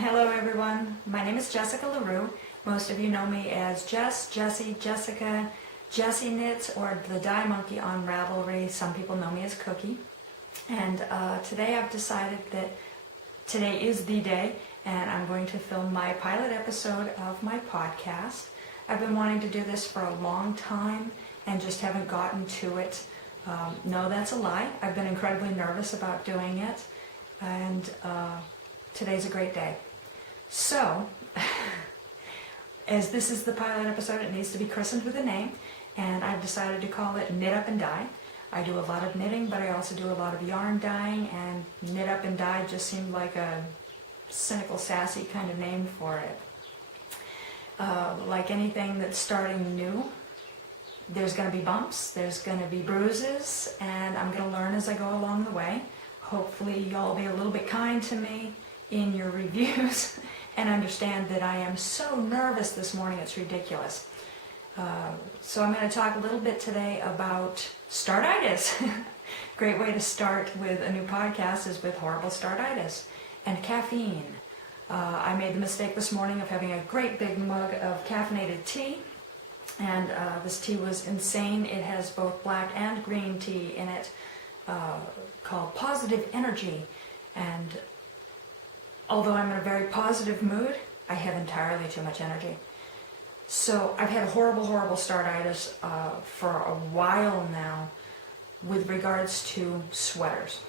Hello everyone, my name is Jessica LaRue. Most of you know me as Jess, Jessie, Jessica, Jessie Knits, or the Dye Monkey on Ravelry. Some people know me as Cookie. And today I've decided that today is the day and I'm going to film my pilot episode of my podcast. I've been wanting to do this for a long time and just haven't gotten to it. No, that's a lie. I've been incredibly nervous about doing it, and today's a great day. So, as this is the pilot episode, it needs to be christened with a name, and I've decided to call it Knit Up and Dye. I do a lot of knitting, but I also do a lot of yarn dyeing, and Knit Up and Dye just seemed like a cynical, sassy kind of name for it. Like anything that's starting new, there's going to be bumps, there's going to be bruises, and I'm going to learn as I go along the way. Hopefully y'all will be a little bit kind to me in your reviews and understand that I am so nervous this morning, it's ridiculous. So I'm going to talk a little bit today about startitis. Great way to start with a new podcast is with horrible startitis and caffeine. I made the mistake this morning of having a great big mug of caffeinated tea, and this tea was insane. It has both black and green tea in it, called Positive Energy, and although I'm in a very positive mood, I have entirely too much energy. So I've had horrible startitis for a while now with regards to sweaters.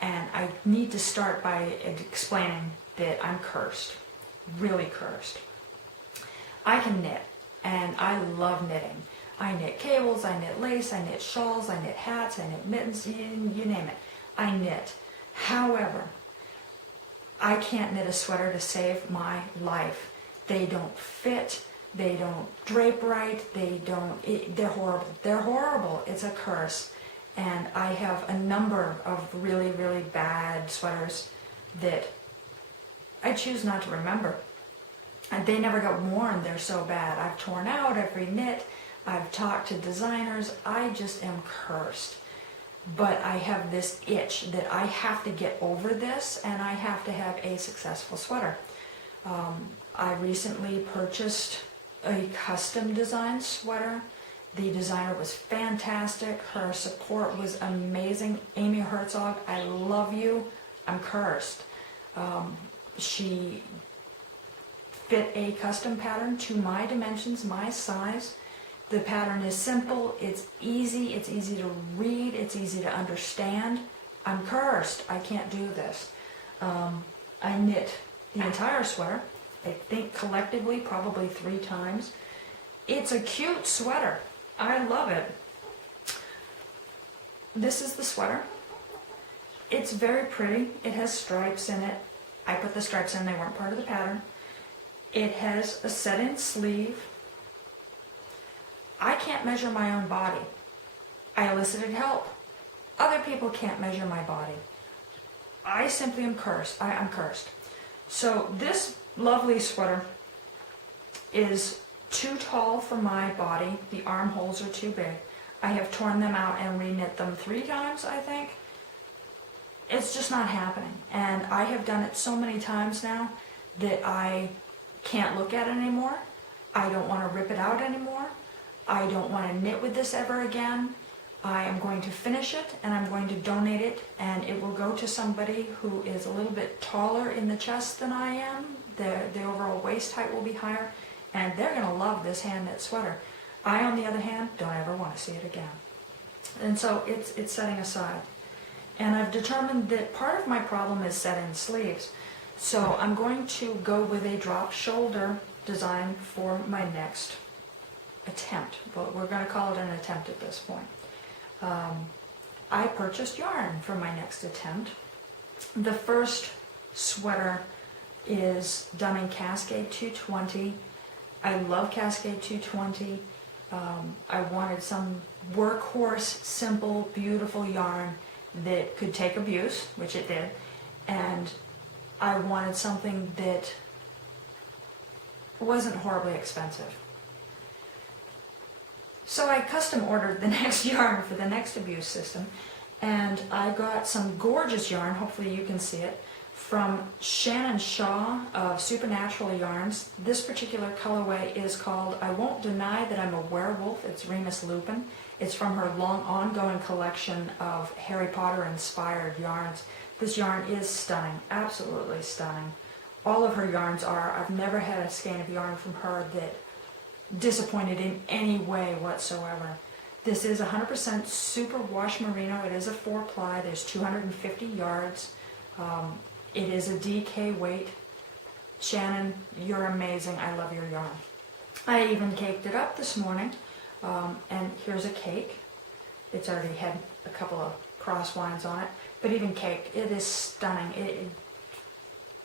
And I need to start by explaining that I'm cursed, really cursed. I can knit, and I love knitting. I knit cables, I knit lace, I knit shawls, I knit hats, I knit mittens, you name it. I knit. However, I can't knit a sweater to save my life. They don't fit, they don't drape right, they're horrible. They're horrible. It's a curse. And I have a number of really bad sweaters that I choose not to remember. And they never got worn, they're so bad. I've torn out, I've reknit, I've talked to designers, I just am cursed. But I have this itch that I have to get over this, and I have to have a successful sweater. I recently purchased a custom design sweater. The designer was fantastic. Her support was amazing. Amy Herzog, I love you. I'm cursed. She fit a custom pattern to my dimensions, my size. The pattern is simple, it's easy to read, it's easy to understand. I'm cursed. I can't do this. I knit the entire sweater, I think collectively probably 3 times. It's a cute sweater. I love it. This is the sweater. It's very pretty. It has stripes in it. I put the stripes in, they weren't part of the pattern. It has a set-in sleeve. I can't measure my own body. I elicited help. Other people can't measure my body. I simply am cursed. I'm cursed. So this lovely sweater is too tall for my body. The armholes are too big. I have torn them out and reknit them 3 times, I think. It's just not happening. And I have done it so many times now that I can't look at it anymore. I don't want to rip it out anymore. I don't want to knit with this ever again. I am going to finish it and I'm going to donate it, and it will go to somebody who is a little bit taller in the chest than I am. The overall waist height will be higher, and they're going to love this hand knit sweater. I, on the other hand, don't ever want to see it again. And so it's setting aside. And I've determined that part of my problem is set-in sleeves. So I'm going to go with a drop shoulder design for my next attempt, but we're going to call it an attempt at this point. I purchased yarn for my next attempt. The first sweater is done in Cascade 220. I love Cascade 220. I wanted some workhorse, simple, beautiful yarn that could take abuse, which it did, and I wanted something that wasn't horribly expensive. So I custom ordered the next yarn for the next abuse system, and I got some gorgeous yarn, hopefully you can see it, from Shannon Shaw of Supernatural Yarns. This particular colorway is called I Won't Deny That I'm a Werewolf. It's Remus Lupin. It's from her long ongoing collection of Harry Potter inspired yarns. This yarn is stunning, absolutely stunning. All of her yarns are. I've never had a skein of yarn from her that disappointed in any way whatsoever. This is 100% super wash merino. It is a 4-ply. There's 250 yards. It is a DK weight. Shannon, you're amazing. I love your yarn. I even caked it up this morning. And here's a cake. It's already had a couple of cross lines on it. But even cake, it is stunning.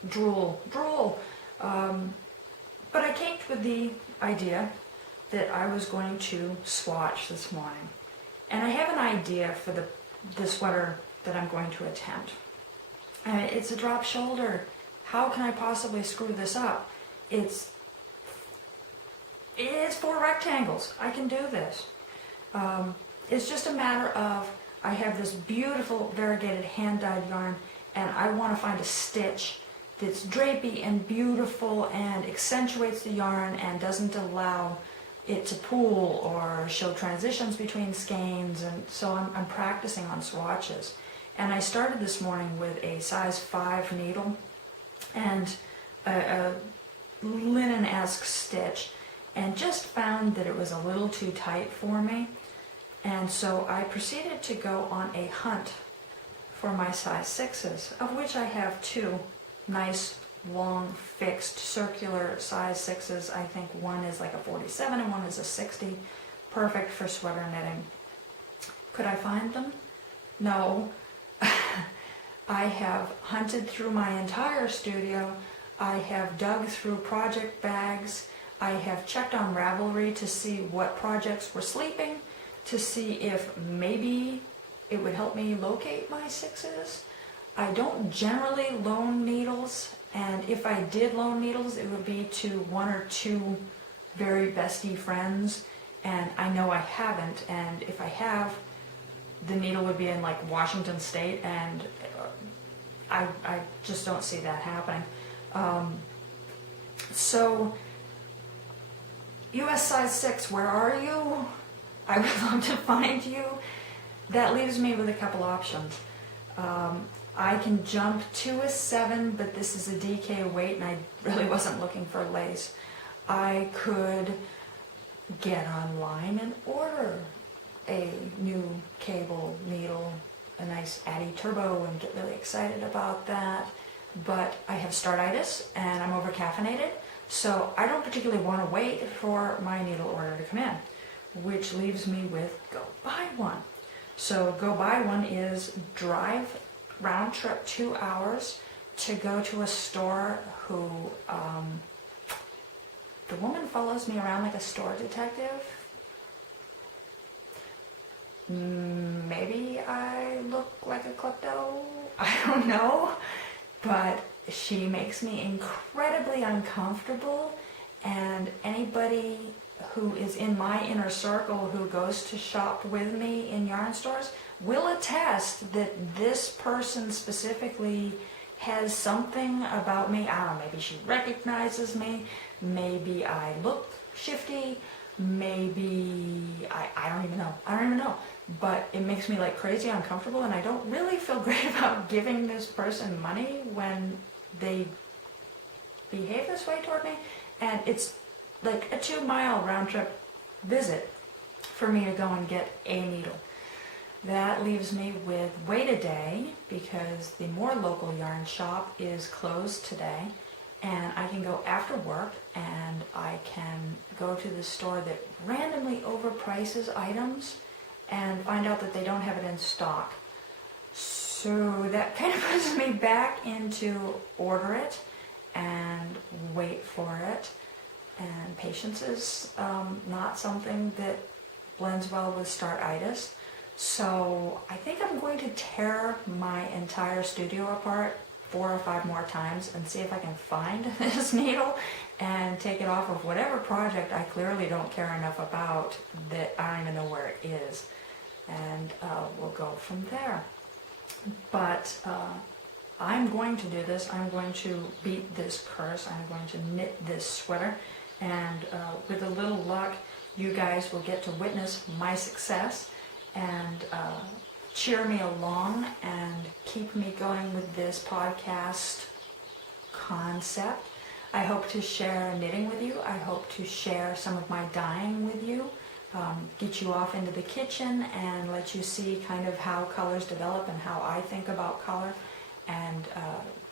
Drool. But I caked with the idea that I was going to swatch this morning. And I have an idea for the sweater that I'm going to attempt. And it's a drop shoulder. How can I possibly screw this up? It's 4 rectangles. I can do this. It's just a matter of, I have this beautiful variegated hand-dyed yarn, and I want to find a stitch that's drapey and beautiful and accentuates the yarn and doesn't allow it to pool or show transitions between skeins. And so I'm practicing on swatches. And I started this morning with a size 5 needle and a linen-esque stitch, and just found that it was a little too tight for me. And so I proceeded to go on a hunt for my size 6s, of which I have 2 nice, long, fixed, circular size 6s. I think one is like a 47 and one is a 60. Perfect for sweater knitting. Could I find them? No. I have hunted through my entire studio. I have dug through project bags. I have checked on Ravelry to see what projects were sleeping, to see if maybe it would help me locate my 6s. I don't generally loan needles, and if I did loan needles, it would be to 1 or 2 very bestie friends, and I know I haven't, and if I have, the needle would be in like Washington State, and I just don't see that happening. So, US size 6, where are you? I would love to find you. That leaves me with a couple options. I can jump to a 7, but this is a DK weight and I really wasn't looking for lace. I could get online and order a new cable needle, a nice Addy Turbo, and get really excited about that. But I have Startitis and I'm over caffeinated, so I don't particularly want to wait for my needle order to come in, which leaves me with go buy one. So go buy one is drive round trip 2 hours to go to a store who, the woman follows me around like a store detective. Maybe I look like a klepto, I don't know, but she makes me incredibly uncomfortable, and anybody who is in my inner circle who goes to shop with me in yarn stores will attest that this person specifically has something about me. I don't know, maybe she recognizes me, maybe I look shifty, maybe I don't even know, but it makes me like crazy uncomfortable, and I don't really feel great about giving this person money when they behave this way toward me. And it's like a 2-mile round trip visit for me to go and get a needle. That leaves me with wait a day, because the more local yarn shop is closed today, and I can go after work and I can go to the store that randomly overprices items and find out that they don't have it in stock. So that kind of puts me back into order it and wait for it. And patience is not something that blends well with Startitis. So I think I'm going to tear my entire studio apart 4 or 5 more times and see if I can find this needle and take it off of whatever project I clearly don't care enough about that I don't even know where it is. And we'll go from there. But I'm going to do this. I'm going to beat this curse. I'm going to knit this sweater. And with a little luck, you guys will get to witness my success and cheer me along and keep me going with this podcast concept. I hope to share knitting with you. I hope to share some of my dyeing with you, get you off into the kitchen and let you see kind of how colors develop and how I think about color, and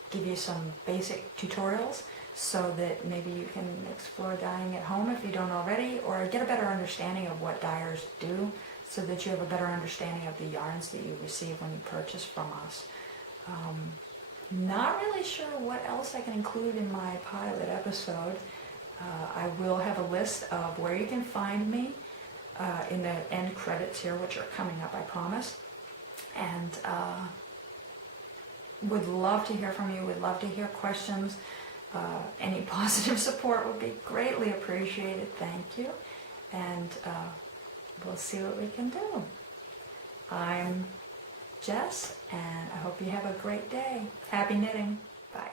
give you some basic tutorials so that maybe you can explore dyeing at home if you don't already, or get a better understanding of what dyers do so that you have a better understanding of the yarns that you receive when you purchase from us. Not really sure what else I can include in my pilot episode. I will have a list of where you can find me in the end credits here, which are coming up, I promise. And would love to hear from you, would love to hear questions. Any positive support would be greatly appreciated. Thank you. And we'll see what we can do. I'm Jess, and I hope you have a great day. Happy knitting. Bye.